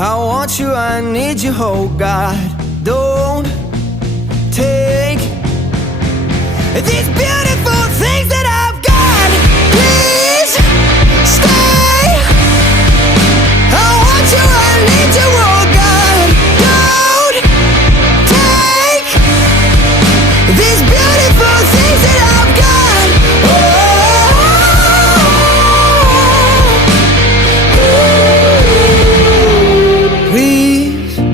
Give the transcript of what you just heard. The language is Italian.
I want you, I need you, oh God. Don't take these beautiful